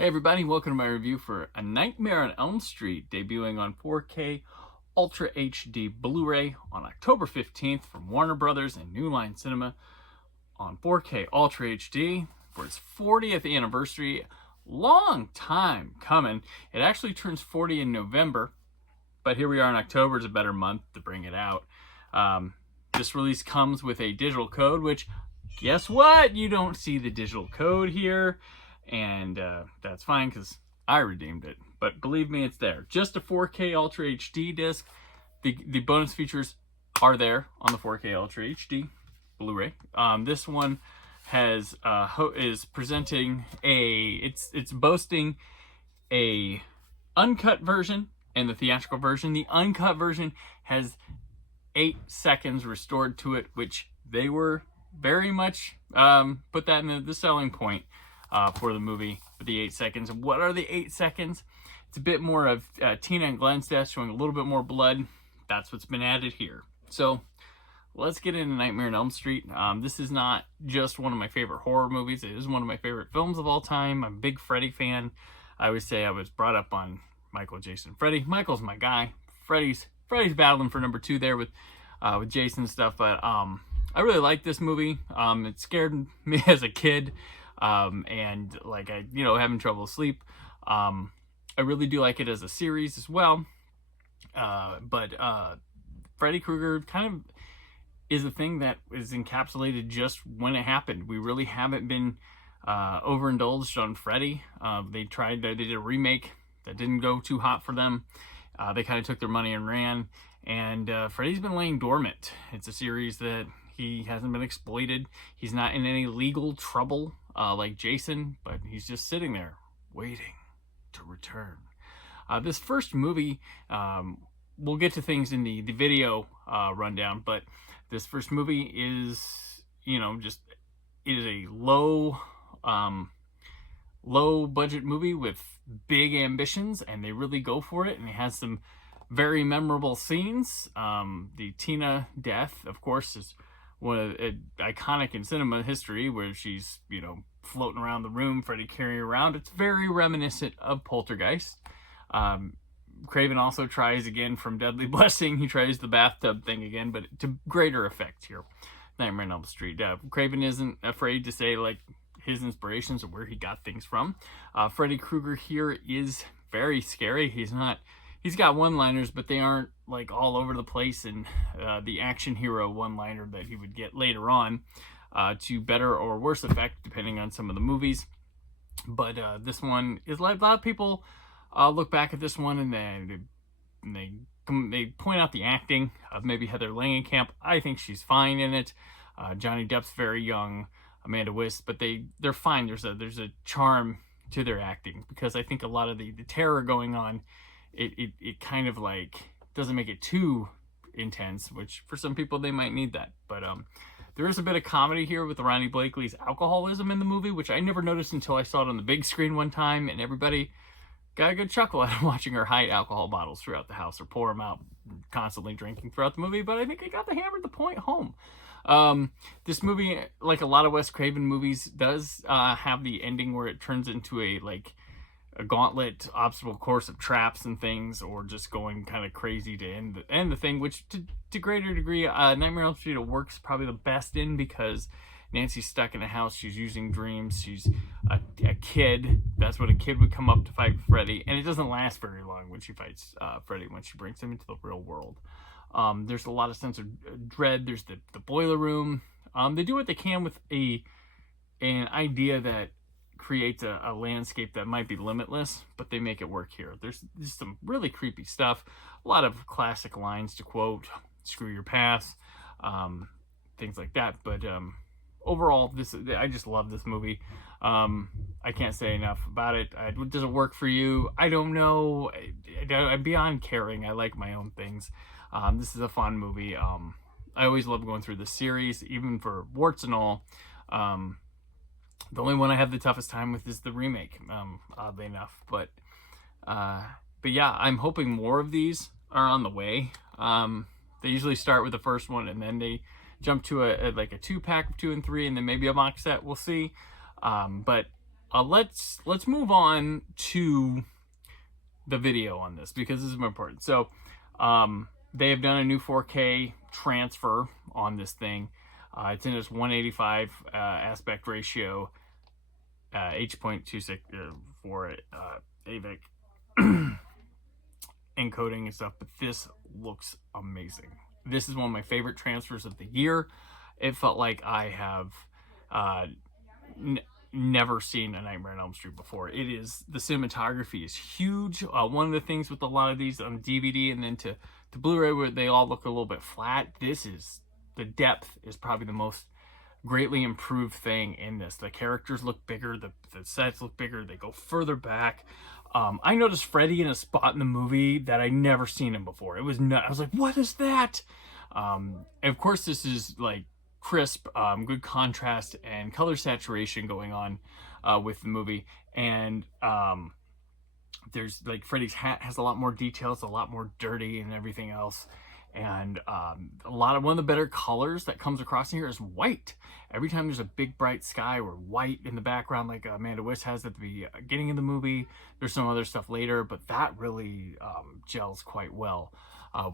Hey everybody, welcome to my review for A Nightmare on Elm Street, debuting on 4K Ultra HD Blu-ray on October 15th from Warner Brothers and New Line Cinema on 4K Ultra HD for its 40th anniversary. Long time coming. It actually turns 40 in November, but here we are in October. Is a better month to bring it out. This release comes with a digital code, which, guess what? You don't see the digital code here. And that's fine because I redeemed it. But believe me, it's there. Just a 4K Ultra HD disc. The bonus features are there on the 4K Ultra HD Blu-ray. This one has is presenting it's boasting a uncut version and the theatrical version. The uncut version has 8 seconds restored to it, which they were very much put that in the selling point. For the movie, for the 8 seconds. And what are the 8 seconds? It's a bit more of Tina and Glenn's death, showing a little bit more blood. That's what's been added here. So let's get into Nightmare on Elm Street. This is not just one of my favorite horror movies. It is one of my favorite films of all time. I'm a big Freddy fan. I always say I was brought up on Michael, Jason, Freddy. Michael's my guy. Freddy's battling for number 2 there with Jason and stuff. But I really like this movie. It scared me as a kid. And like having trouble sleep. I really do like it as a series as well. But Freddy Krueger kind of is a thing that is encapsulated just when it happened. We really haven't been overindulged on Freddy. They did a remake that didn't go too hot for them. They kind of took their money and ran. And Freddy's been laying dormant. It's a series that he hasn't been exploited. He's not in any legal trouble like Jason, but he's just sitting there waiting to return. This first movie, we'll get to things in the video rundown, but this first movie is, it is a low budget movie with big ambitions, and they really go for it, and it has some very memorable scenes. The Tina death, of course, is one of iconic in cinema history, where she's floating around the room, Freddy carrying her around. It's very reminiscent of Poltergeist. Craven also tries again from Deadly Blessing. He tries the bathtub thing again, but to greater effect here. Nightmare on Elm Street. Craven isn't afraid to say like his inspirations or where he got things from. Freddy Krueger here is very scary. He's got one-liners, but they aren't like all over the place, and the action hero one-liner that he would get later on to better or worse effect depending on some of the movies. But this one is like a lot of people look back at this one and they point out the acting of maybe Heather Langenkamp. I think she's fine in it. Johnny Depp's very young, Amanda Wyss, but they're fine. There's a charm to their acting, because I think a lot of the terror going on, it kind of like doesn't make it too intense, which for some people they might need that. But there is a bit of comedy here with Ronnie Blakely's alcoholism in the movie, which I never noticed until I saw it on the big screen one time, and everybody got a good chuckle out of watching her hide alcohol bottles throughout the house or pour them out, constantly drinking throughout the movie. But I think I got hammered the point home. This movie, like a lot of Wes Craven movies, does have the ending where it turns into a gauntlet obstacle course of traps and things, or just going kind of crazy to end the thing, which to greater degree, Nightmare on Elm Street, it works probably the best in, because Nancy's stuck in a house. She's using dreams. She's a kid. That's when a kid would come up to fight Freddy, and it doesn't last very long when she fights Freddy, when she brings him into the real world. There's a lot of sense of dread. There's the boiler room. They do what they can with an idea that creates a landscape that might be limitless, but they make it work here. There's some really creepy stuff, a lot of classic lines to quote, screw your past, things like that. But overall, I just love this movie. I can't say enough about it. Does it work for you? I don't know. I'm beyond caring. I like my own things. This is a fun movie. I always love going through the series, even for warts and all. The only one I have the toughest time with is the remake, oddly enough. But yeah, I'm hoping more of these are on the way. They usually start with the first one, and then they jump to a 2-pack of 2 and 3, and then maybe a box set. We'll see. But let's move on to the video on this, because this is more important. So they have done a new 4K transfer on this thing. It's in its 185 aspect ratio, H.26 for AVIC encoding and stuff, but this looks amazing. This is one of my favorite transfers of the year. It felt like I have never seen a Nightmare on Elm Street before. It is, the cinematography is huge. One of the things with a lot of these on DVD and then to Blu-ray, where they all look a little bit flat, this is, the depth is probably the most greatly improved thing in this. The characters look bigger, the sets look bigger, they go further back. I noticed Freddy in a spot in the movie that I never seen him before. It was nuts. I was like, what is that? And of course, this is like crisp, good contrast and color saturation going on with the movie. And there's like, Freddy's hat has a lot more details, a lot more dirty and everything else. And one of the better colors that comes across in here is white. Every time there's a big bright sky or white in the background, like Amanda Wiss has at the beginning of the movie, there's some other stuff later, but that really gels quite well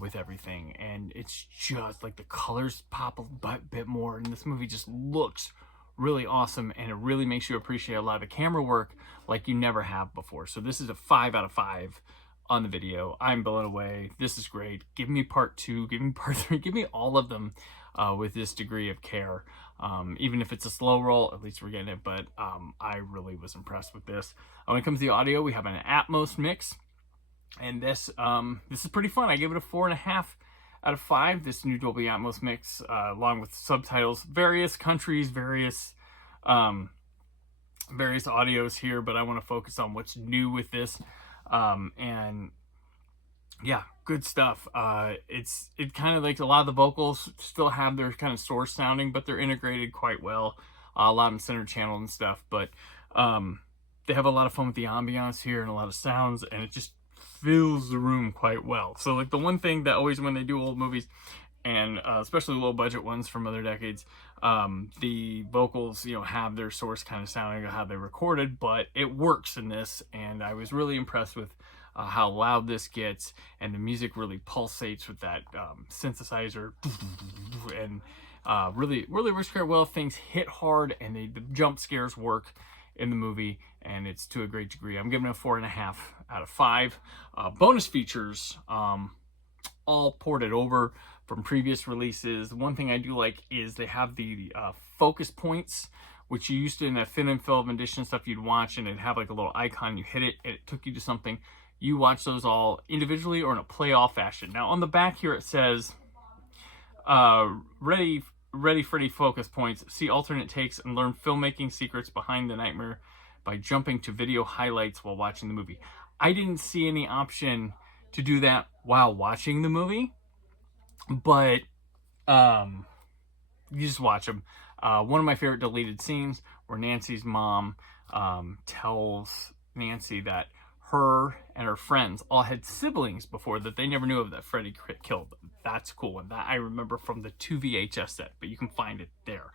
with everything. And it's just like the colors pop a bit more, and this movie just looks really awesome, and it really makes you appreciate a lot of the camera work like you never have before. So this is a 5 out of 5 on the video. I'm blown away. This is great. Give me part 2, give me part 3, give me all of them with this degree of care. Even if it's a slow roll, at least we're getting it, but I really was impressed with this. When it comes to the audio, we have an Atmos mix, and this is pretty fun. I give it a 4.5 out of 5, this new Dolby Atmos mix, along with subtitles, various countries, various audios here, but I want to focus on what's new with this. And yeah, good stuff. It kind of like, a lot of the vocals still have their kind of source sounding, but they're integrated quite well. A lot of them center channel and stuff, but they have a lot of fun with the ambiance here and a lot of sounds, and it just fills the room quite well. So like, the one thing that always, when they do old movies, and especially low budget ones from other decades, the vocals, have their source kind of sounding of how they recorded, but it works in this. And I was really impressed with how loud this gets, and the music really pulsates with that synthesizer, and really works quite well. Things hit hard, and the jump scares work in the movie, and it's to a great degree. I'm giving it a 4.5 out of 5. Bonus features, all ported over from previous releases. One thing I do like is they have the focus points, which you used to, in that Fin and Film edition stuff, you'd watch and it'd have like a little icon, you hit it and it took you to something. You watch those all individually or in a play-off fashion. Now on the back here it says, ready Freddy focus points, see alternate takes and learn filmmaking secrets behind the nightmare by jumping to video highlights while watching the movie. I didn't see any option to do that while watching the movie, but you just watch them. One of my favorite deleted scenes, where Nancy's mom tells Nancy that her and her friends all had siblings before that they never knew of, that Freddy killed. That's cool, and that I remember from the 2 VHS set, but you can find it there.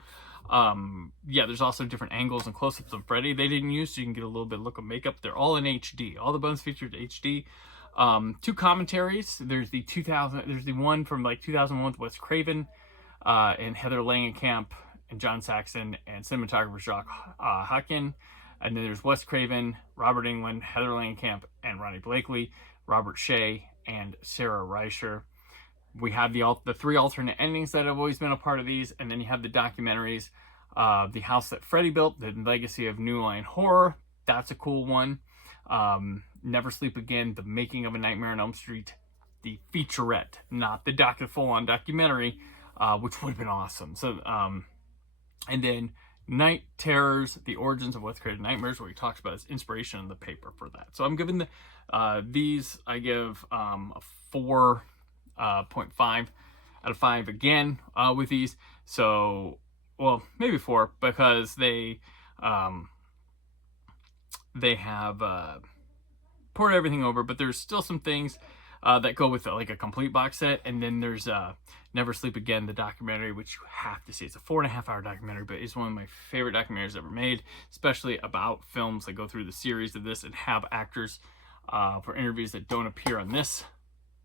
Yeah, there's also different angles and close-ups of Freddy they didn't use, so you can get a little bit of look of makeup. They're all in HD. All the bonus features HD. 2 commentaries. There's the one from like 2001 with Wes Craven and Heather Langenkamp and John Saxon and cinematographer Jacques Hawken. And then there's Wes Craven, Robert Englund, Heather Langenkamp, and Ronnie Blakely, Robert Shea, and Sarah Reicher. We have the 3 alternate endings that have always been a part of these, and then you have the documentaries. The House That Freddy Built, The Legacy of New Line Horror. That's a cool one. Never Sleep Again, The Making of a Nightmare on Elm Street, the featurette, not the full-on documentary, which would have been awesome. So, and then Night Terrors, The Origins of Wes Craven Nightmares, where he talks about his inspiration in the paper for that. So I'm giving these, I give a 4.5 out of 5 again with these. So, well, maybe 4, because they have poured everything over, but there's still some things that go with like a complete box set. And then there's Never Sleep Again, the documentary, which you have to see. It's a 4.5-hour documentary, but it's one of my favorite documentaries ever made, especially about films that go through the series of this and have actors for interviews that don't appear on this,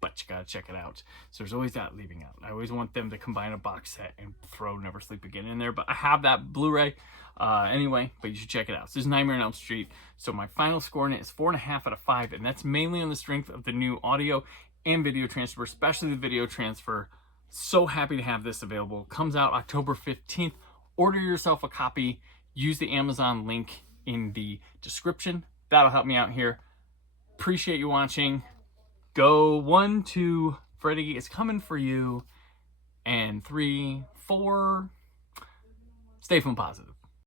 but you gotta check it out. So there's always that leaving out. I always want them to combine a box set and throw Never Sleep Again in there, but I have that Blu-ray anyway, but you should check it out. So this is Nightmare on Elm Street. So my final score on it is 4.5 out of 5, and that's mainly on the strength of the new audio and video transfer, especially the video transfer. So happy to have this available. Comes out October 15th. Order yourself a copy. Use the Amazon link in the description. That'll help me out here. Appreciate you watching. Go 1, 2, Freddy is coming for you. And 3, 4, stay film positive.